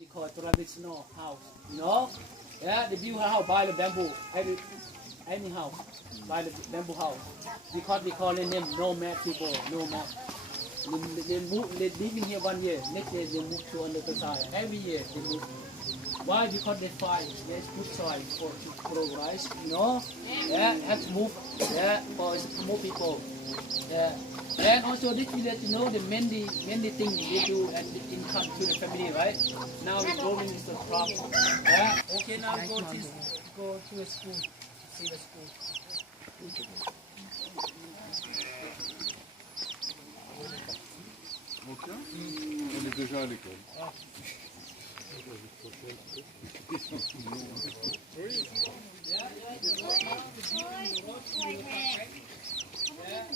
We call it traditional house, you know? Yeah, they build a house by the bamboo. Any house by the bamboo house. Because they call them nomad people, nomad. They live in here 1 year. Next year they move to another side. Every year they move. Why? Because they find there's good soil for to grow rice, you know? Yeah, have to move. Yeah, for more people. Yeah. And also this village, you know, the many things they do and the income to the family, right? Now the growing is the crop. Yeah. Okay, now go to a school. See the school. Ok. On est déjà à l'école. Ôi, ôi, ôi, ôi, ôi, ôi, ôi, ôi, ôi,